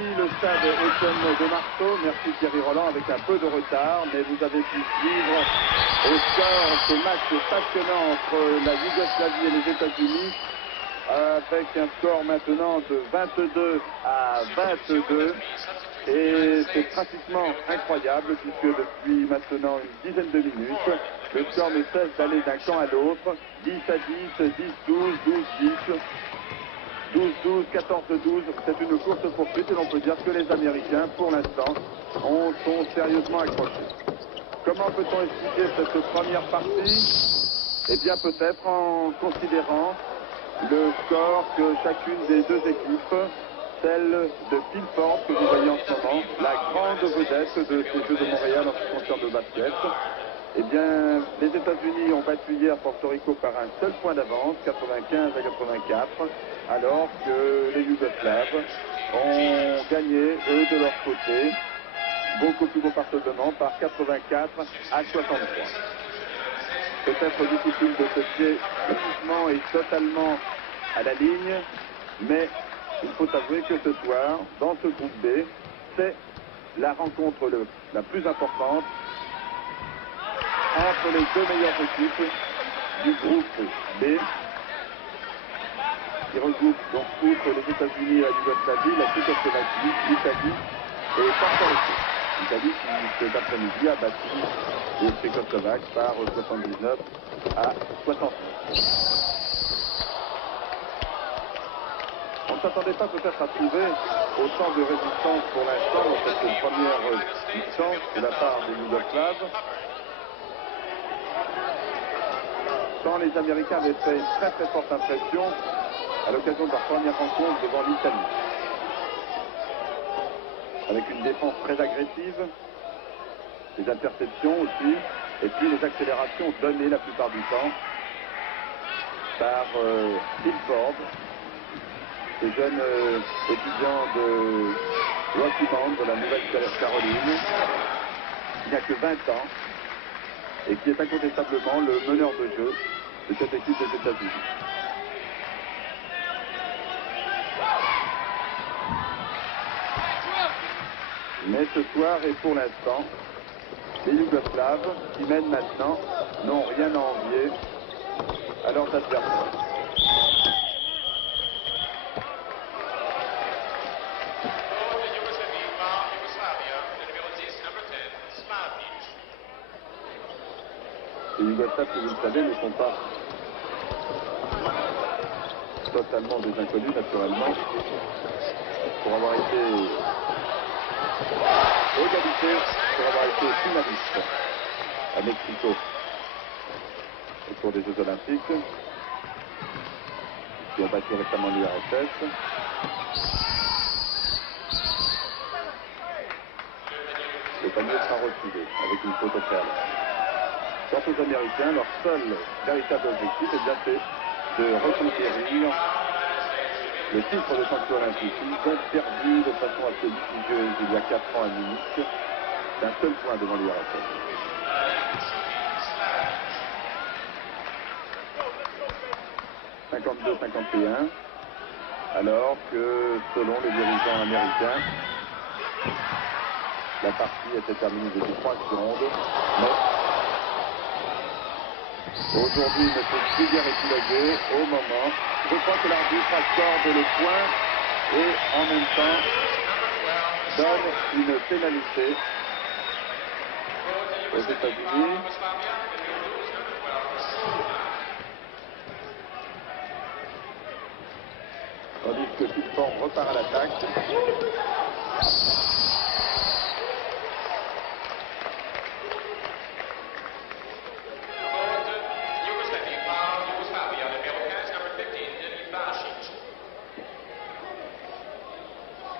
Merci le stade Étienne de Marceau, merci Thierry Roland avec un peu de retard, mais vous avez pu suivre au score ce match passionnant entre la Yougoslavie et les États-Unis, avec un score maintenant de 22 à 22. Et c'est pratiquement incroyable puisque depuis maintenant une dizaine de minutes, le score ne cesse d'aller d'un camp à l'autre, 10 à 10, 10-12, 12-10. 12-12, 14-12, c'est une course-poursuite et l'on peut dire que les Américains, pour l'instant, sont sérieusement accrochés. Comment peut-on expliquer cette première partie? Eh bien, peut-être en considérant le score que chacune des deux équipes, celle de Phil Ford, que vous voyez en ce moment, la grande vedette de ces Jeux de Montréal en ce qui concerne le basket, eh bien, les États-Unis ont battu hier Porto Rico par un seul point d'avance, 95 à 84, alors que les Yougoslaves ont gagné, eux, de leur côté, beaucoup plus beau par 84 à 63. Peut-être difficile de se fier uniquement et totalement à la ligne, mais il faut avouer que ce soir, dans ce groupe B, c'est la rencontre la plus importante entre les deux meilleures équipes du groupe B, qui regroupe donc outre les États-Unis et la Yougoslavie, la Tchécoslovaquie, l'Italie et Porto Rico. L'Italie qui cet après-midi a battu les Tchécoslovaques par 79 à 69. On ne s'attendait pas peut-être à trouver autant de résistance pour l'instant dans cette première distance de la part des Yougoslaves. Quand les Américains avaient fait une très très forte impression à l'occasion de leur première rencontre devant l'Italie. Avec une défense très agressive, des interceptions aussi, et puis les accélérations données la plupart du temps par Phil Ford, ce jeune étudiant de Rocky Mount de la Nouvelle-Caroline, qui n'a que 20 ans et qui est incontestablement le meneur de jeu de cette équipe des États-Unis. Mais ce soir et pour l'instant, les Yougoslaves, qui mènent maintenant, n'ont rien à envier à leurs adversaires. Les Yougoslaves, que vous le savez, ne sont pas totalement des inconnus, naturellement, pour avoir été égalité, pour avoir été finaliste à Mexico au cours des Jeux Olympiques, qui ont battu récemment l'URSS. Le panier sera refusé avec une faute au préalable. Quant aux Américains, leur seul véritable objectif est bien fait de reconquérir le titre de champion olympique. Ils ont perdu de façon assez litigieuse il y a 4 ans à Munich, d'un seul point devant l'URSS. « 52-51, alors que, selon les dirigeants américains, la partie était terminée depuis 3 secondes, mais aujourd'hui, M. Krieger est illégué au moment. Je crois que l'arbitre accorde le point et en même temps donne une pénalité aux États-Unis. Tandis que Pittsburgh repart à l'attaque.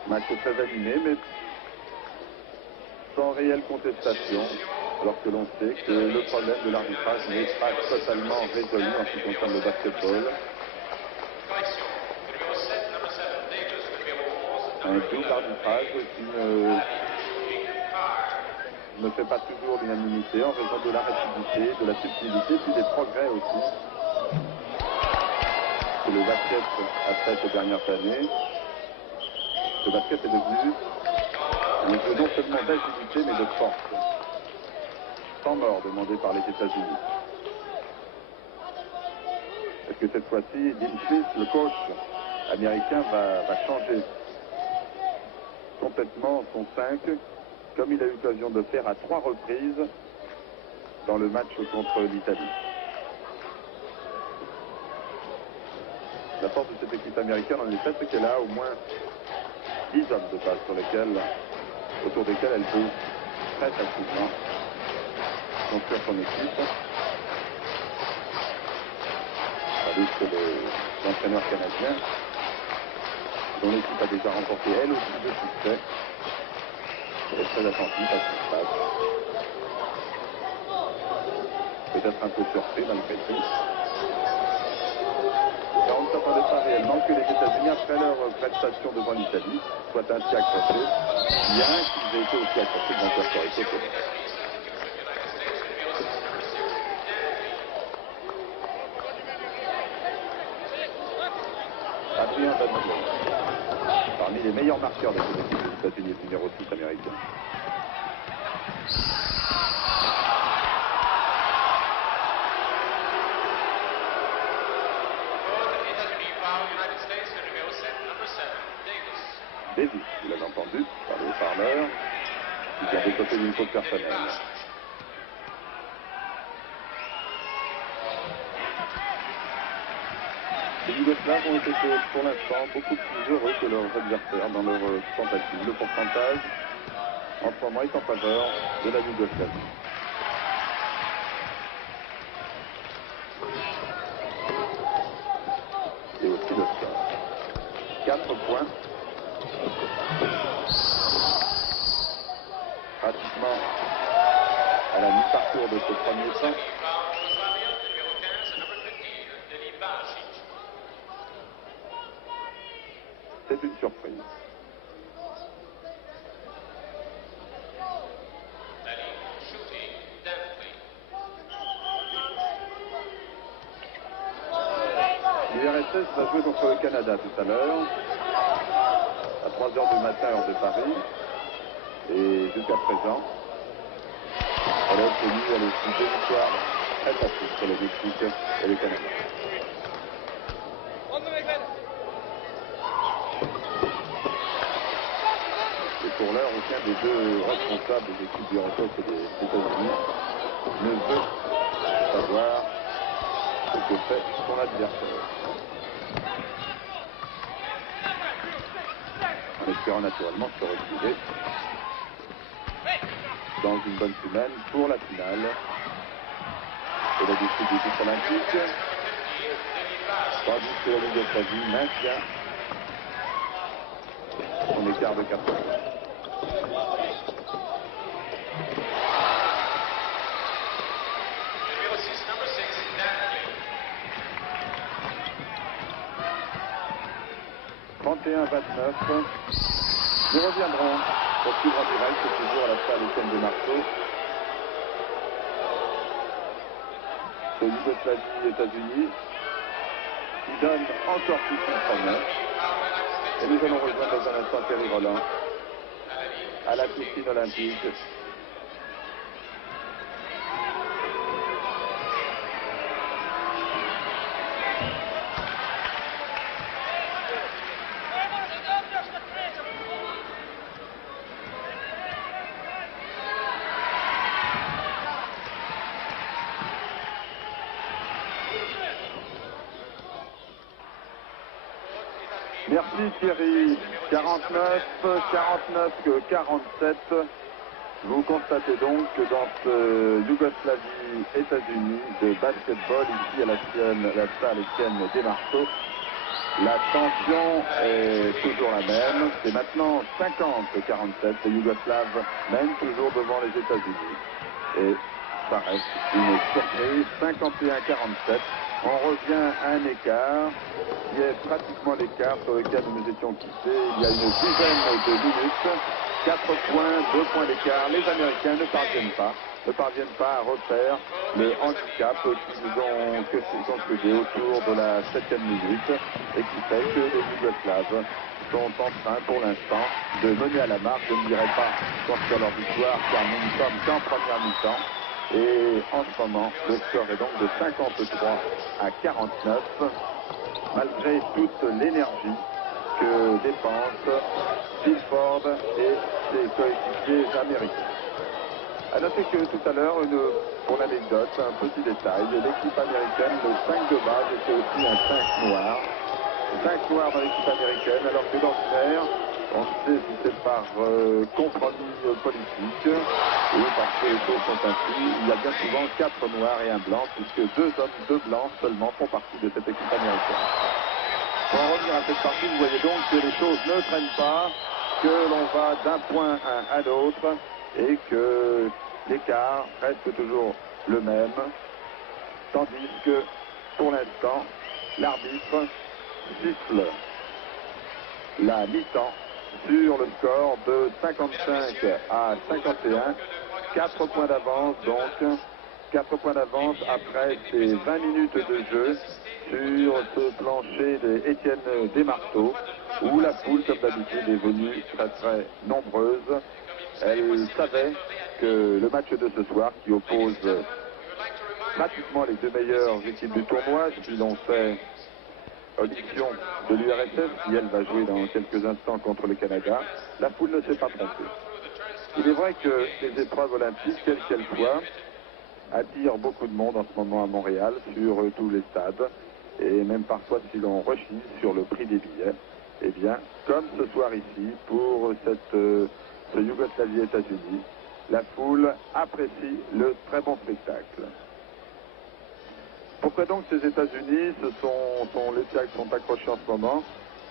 Match très animé, mais sans réelle contestation, alors que l'on sait que le problème de l'arbitrage n'est pas totalement résolu en ce qui concerne le basketball. Un double arbitrage qui ne fait pas toujours l'unanimité en raison de la rapidité, de la subtilité, puis des progrès aussi que le basket a fait ces dernières années. Le basket est devenu un jeu non seulement d'agilité, mais de force. Temps mort demandé par les États-Unis. Est-ce que cette fois-ci, Dean Smith, le coach américain, va changer complètement son 5, comme il a eu l'occasion de faire à 3 reprises dans le match contre l'Italie. La force de cette équipe américaine, en effet, c'est qu'elle a au moins 10 hommes de base autour desquels elle peut très facilement construire son équipe. Tandis que l'entraîneur canadien, dont l'équipe a déjà remporté elle aussi de succès, est très attentif à ce qui se passe. Peut-être un peu surpris malgré tout. Car on ne s'attendait pas réellement que les États-Unis, après leur prestation devant l'Italie, soient ainsi accrochés, bien qu'ils aient été aussi accrochés devant Puerto Rico. Adrien Van, parmi les meilleurs marqueurs de cette équipe des États-Unis, numéro 6 américain. Davis, vous l'avez entendu par le haut-parleur, qui vient des côtés d'une faute personnelle. Les Yougoslaves ont été pour l'instant beaucoup plus heureux que leurs adversaires dans leur tentative. Le pourcentage en ce moment est en faveur de la Yougoslavie. Et aussi le score. 4 points. Pratiquement à la mi-parcours de ce premier temps. C'est une surprise. L'URSS va jouer contre le Canada tout à l'heure, à 3 h du matin, heure de Paris. Et jusqu'à présent, elle a obtenu elle aussi 2 victoires très faciles sur le Mexique et le Canada. Et pour l'heure, aucun des deux responsables des équipes du RSS et des États-Unis ne veut savoir ce que fait son adversaire. En espérant naturellement se retrouver dans une bonne semaine pour la finale et la district des titres olympiques. Tandis que la Yougoslavie maintient son écart de 4 points. Nous reviendrons pour suivre en direct, c'est toujours à la salle Étienne de Marceau. C'est Yougoslavie-États-Unis qui donne encore plus une promesse. Et nous allons rejoindre dans un instant Thierry Roland à la piscine olympique. Merci Thierry. 49-47. Vous constatez donc que dans ce Yougoslavie-États-Unis de basketball, ici à la salle Étienne Desmarceaux, la tension est toujours la même. C'est maintenant 50-47. Les Yougoslaves mènent toujours devant les États-Unis. Et ça reste une surprise. 51-47. On revient à un écart qui est pratiquement l'écart sur lequel nous nous étions quittés il y a une dizaine de minutes. 4 points, 2 points d'écart. Les Américains ne parviennent pas à refaire le handicap qu'ils ont concédé autour de la 7e minute et qui fait que les Yougoslaves sont en train pour l'instant de mener à la marque. Je ne dirais pas construire leur victoire car nous ne sommes qu'en première mi-temps. Et en ce moment, le score est donc de 53 à 49, malgré toute l'énergie que dépensent Phil Ford et ses coéquipiers américains. A noter que tout à l'heure, pour l'anecdote, un petit détail, l'équipe américaine, le 5 de base était aussi un 5 noir. 5 noirs dans l'équipe américaine, alors que dans ce maire, on ne sait si c'est par compromis politique ou parce que les choses sont ainsi. Il y a bien souvent 4 noirs et un blanc, puisque 2 hommes, 2 blancs seulement font partie de cette équipe américaine. Pour en revenir à cette partie, vous voyez donc que les choses ne traînent pas, que l'on va d'un point à l'autre et que l'écart reste toujours le même, tandis que pour l'instant, l'arbitre siffle la mi-temps sur le score de 55 à 51, 4 points d'avance donc, 4 points d'avance après ces 20 minutes de jeu sur ce plancher d'Étienne Desmarteaux, où la foule, comme d'habitude, est venue très très nombreuse. Elle savait que le match de ce soir, qui oppose pratiquement les deux meilleures équipes du tournoi, si l'on fait audition de l'URSS, qui elle va jouer dans quelques instants contre le Canada, la foule ne s'est pas trompée. Il est vrai que les épreuves olympiques, quelles qu'elles soient, attirent beaucoup de monde en ce moment à Montréal, sur tous les stades, et même parfois si l'on rechine sur le prix des billets, eh bien, comme ce soir ici, pour ce Yougoslavie-États-Unis, la foule apprécie le très bon spectacle. Pourquoi donc ces États-Unis les Tigers sont accrochés en ce moment?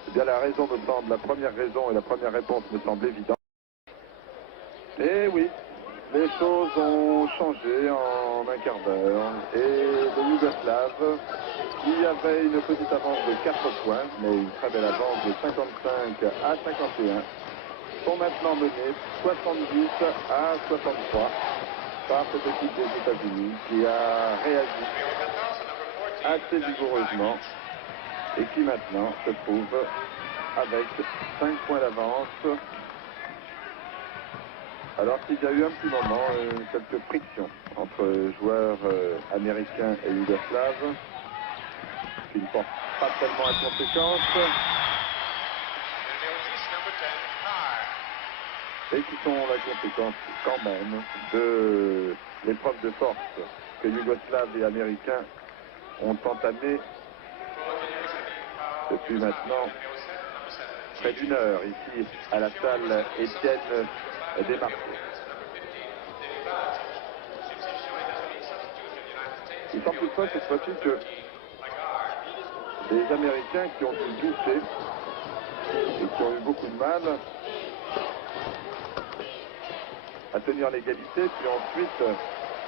Eh bien, la raison me semble, la première raison et la première réponse me semble évidente. Et oui, les choses ont changé en un quart d'heure. Et les Yougoslaves, qui avaient une petite avance de 4 points, mais une très belle avance de 55 à 51, sont maintenant menés 70 à 63 par cette équipe des États-Unis qui a réagi assez vigoureusement et qui maintenant se trouve avec 5 points d'avance, alors qu'il y a eu un petit moment quelques frictions entre joueurs américains et yougoslaves qui ne portent pas tellement à conséquence et qui sont la conséquence quand même de l'épreuve de force que Yougoslaves et Américains ont entamé depuis maintenant près d'une heure ici à la salle Étienne Desmarteaux. Il semble toutefois cette fois-ci que les Américains qui ont dû douter et qui ont eu beaucoup de mal à tenir l'égalité, puis ensuite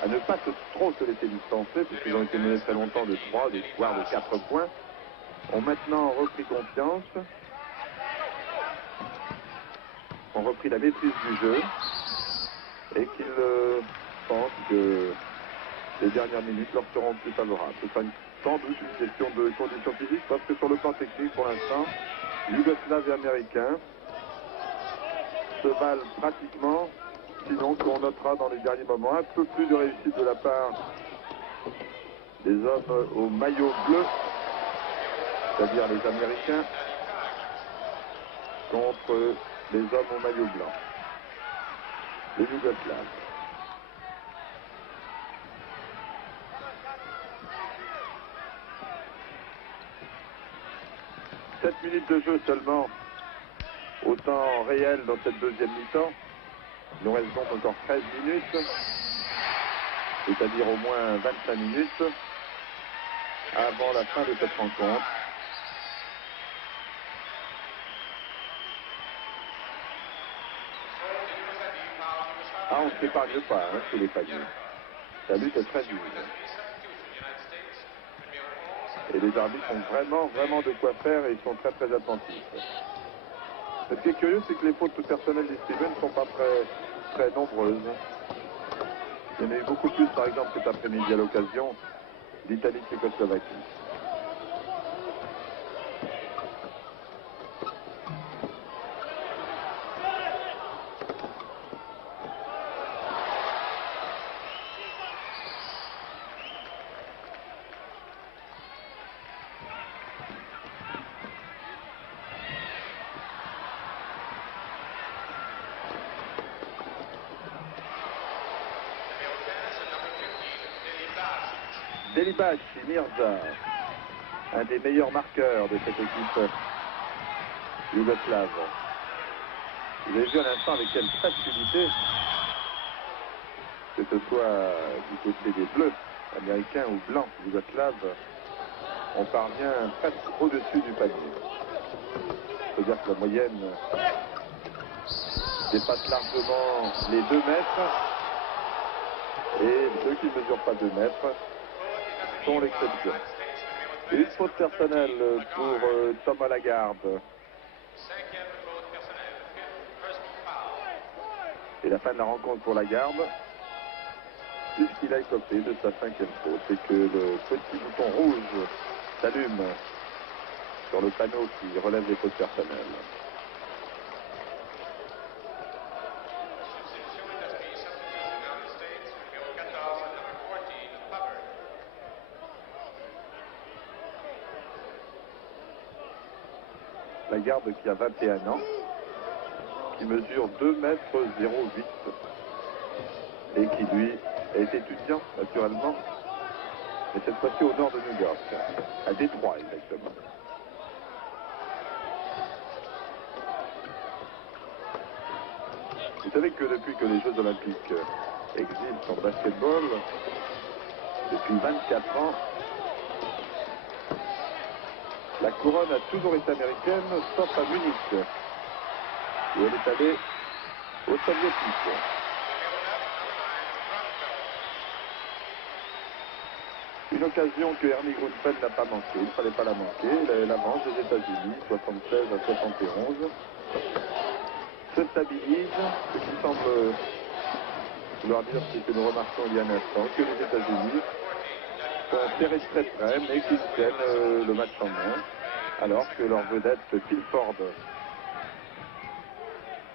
à ne pas trop se laisser distancer, puisqu'ils ont été menés très longtemps de 3, voire de 4 points, ont maintenant repris confiance, ont repris la maîtrise du jeu, et qu'ils pensent que les dernières minutes leur seront plus favorables. Ce sera sans doute une question de conditions physiques, parce que sur le plan technique, pour l'instant, Yougoslaves et Américains se valent pratiquement. Sinon, qu'on notera dans les derniers moments un peu plus de réussite de la part des hommes au maillot bleu, c'est-à-dire les Américains, contre les hommes au maillot blanc, les Yougoslaves. « 7 minutes de jeu seulement au temps réel dans cette deuxième mi-temps. Il nous reste donc encore 13 minutes, c'est-à-dire au moins 25 minutes avant la fin de cette rencontre. Ah, on ne s'épargne pas sous les paniers. La lutte est très dure. Et les arbitres ont vraiment de quoi faire et ils sont très attentifs. Ce qui est curieux, c'est que les fautes personnelles distribuées ne sont pas très nombreuses. Il y en a eu beaucoup plus, par exemple, cet après-midi à l'occasion d'Italie-Tchécoslovaquie. Delibac Mirza, un des meilleurs marqueurs de cette équipe yougoslave. Vous avez vu à l'instant avec quelle facilité, que ce soit du côté des Bleus, américains ou blancs, yougoslaves, on parvient presque au-dessus du panier. C'est-à-dire que la moyenne dépasse largement les 2 mètres et ceux qui ne mesurent pas 2 mètres sont l'exception. Une faute personnelle pour Thomas Lagarde. Et la fin de la rencontre pour Lagarde, puisqu'il a écopé de sa 5e faute et que le petit bouton rouge s'allume sur le panneau qui relève les fautes personnelles. Lagarde qui a 21 ans, qui mesure 2 mètres 08 et qui lui est étudiant naturellement, mais cette fois-ci au nord de New York, à Détroit exactement. Vous savez que depuis que les Jeux Olympiques existent en basketball, depuis 24 ans, la couronne a toujours été américaine, sauf à Munich, où elle est allée aux Soviétiques. Une occasion que Ernie Grunfeld n'a pas manquée, il ne fallait pas la manquer. L'avance des États-Unis, 76 à 71, se stabilise, ce qui semble vouloir dire ce que nous remarquons il y a un instant, que les États-Unis sont serrés très près, mais qu'ils tiennent le match en main, alors que leur vedette Phil Ford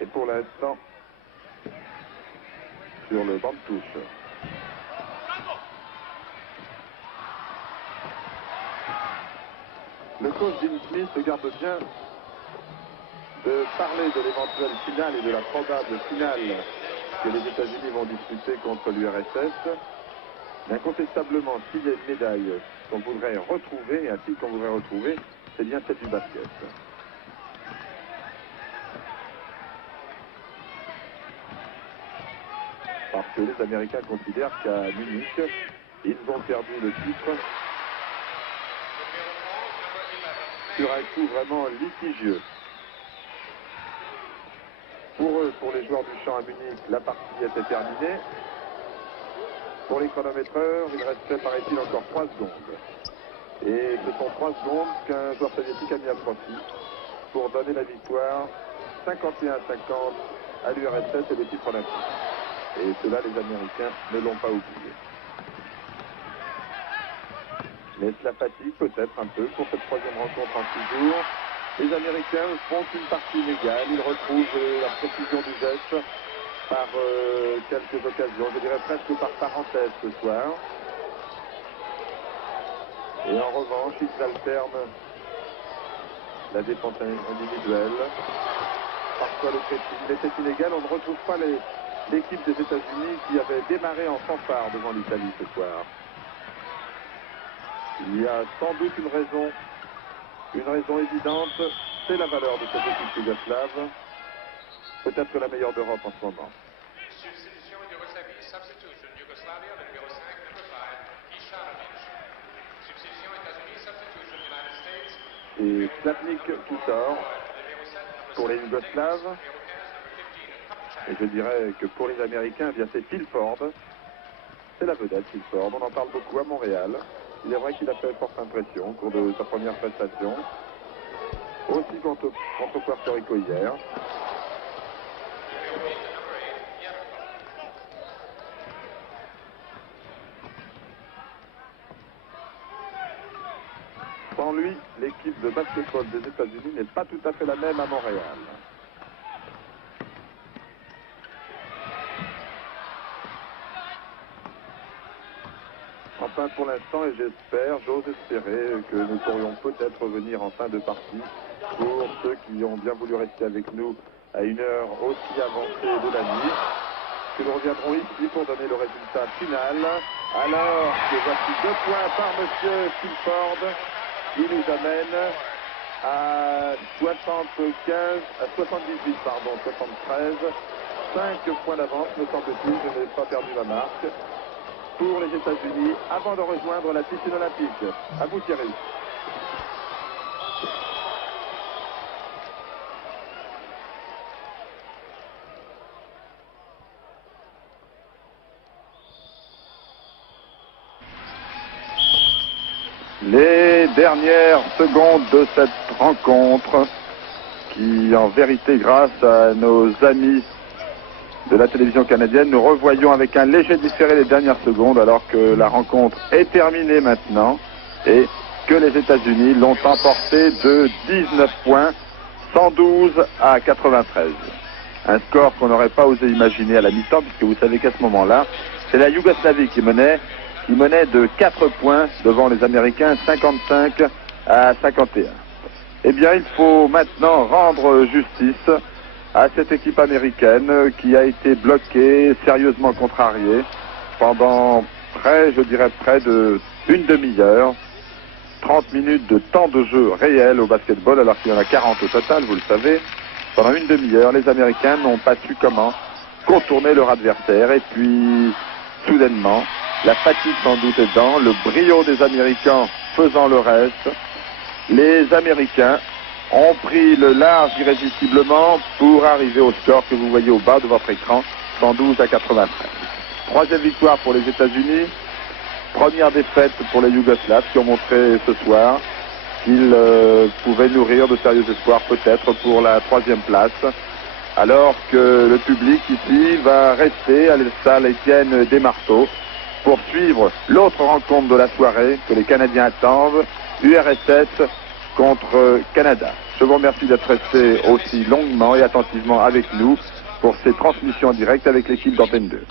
est pour l'instant sur le banc de touche. Le coach Jim Smith garde bien de parler de l'éventuelle finale et de la probable finale que les États-Unis vont disputer contre l'URSS. Mais incontestablement, s'il y a une médaille qu'on voudrait retrouver, et un titre qu'on voudrait retrouver, c'est bien celle du basket. Parce que les Américains considèrent qu'à Munich, ils ont perdu le titre sur un coup vraiment litigieux. Pour eux, pour les joueurs du champ à Munich, la partie était terminée. Pour les chronométreurs, il restait, paraît-il, encore 3 secondes. Et ce sont 3 secondes qu'un joueur soviétique a mis à profit pour donner la victoire 51 à 50 à l'URSS et le titre olympique. Et cela, les Américains ne l'ont pas oublié. Mais cela fatigue peut-être un peu pour cette 3e rencontre en 6 jours. Les Américains font une partie inégale. Ils retrouvent la précision du geste par quelques occasions, je dirais presque par parenthèse ce soir. Et en revanche, ils alternent la défense individuelle. Parfois le pressing était inégal. On ne retrouve pas l'équipe des États-Unis qui avait démarré en fanfare devant l'Italie ce soir. Il y a sans doute une raison évidente, c'est la valeur de cette équipe yougoslave, peut-être la meilleure d'Europe en ce moment. Substitution Yougoslavie, substitution Yugoslavia, le numéro 5, number 5, Ishanovic. Substitution États-Unis, substitution United States. Et Slavnik qui sort pour les Yougoslaves. Et je dirais que pour les Américains, eh bien c'est Phil Ford. C'est la vedette Phil Ford. On en parle beaucoup à Montréal. Il est vrai qu'il a fait forte impression au cours de sa première prestation. Aussi contre Puerto Rico hier. Sans lui, l'équipe de basketball des États-Unis n'est pas tout à fait la même à Montréal. Enfin, pour l'instant, et j'ose espérer que nous pourrions peut-être revenir en fin de partie pour ceux qui ont bien voulu rester avec nous à une heure aussi avancée de la nuit. Que nous reviendrons ici pour donner le résultat final Alors que voici 2 points par Monsieur Fulford, qui nous amène à 78, pardon, 73. 5 points d'avance, me semble-t-il, je n'ai pas perdu ma marque, pour les États-Unis, avant de rejoindre la piscine olympique. À vous, Thierry. Les dernières secondes de cette rencontre qui, en vérité, grâce à nos amis de la télévision canadienne, nous revoyons avec un léger différé les dernières secondes alors que la rencontre est terminée maintenant et que les États-Unis l'ont emporté de 19 points, 112 à 93. Un score qu'on n'aurait pas osé imaginer à la mi-temps, puisque vous savez qu'à ce moment-là, c'est la Yougoslavie qui menait de 4 points devant les Américains, 55 à 51. Eh bien, il faut maintenant rendre justice à cette équipe américaine qui a été bloquée, sérieusement contrariée, pendant près de une demi-heure, 30 minutes de temps de jeu réel au basketball, alors qu'il y en a 40 au total, vous le savez. Pendant une demi-heure, les Américains n'ont pas su comment contourner leur adversaire, et puis, soudainement, la fatigue sans doute aidant, le brio des Américains faisant le reste, les Américains ont pris le large irrésistiblement pour arriver au score que vous voyez au bas de votre écran, 112 à 93. Troisième victoire pour les États-Unis, première défaite pour les Yougoslaves qui ont montré ce soir qu'ils pouvaient nourrir de sérieux espoirs peut-être pour la 3e place, alors que le public ici va rester à la salle Étienne Desmarteaux pour suivre l'autre rencontre de la soirée que les Canadiens attendent, URSS contre Canada. Je vous remercie d'être resté aussi longuement et attentivement avec nous pour ces transmissions directes avec l'équipe d'Antenne 2.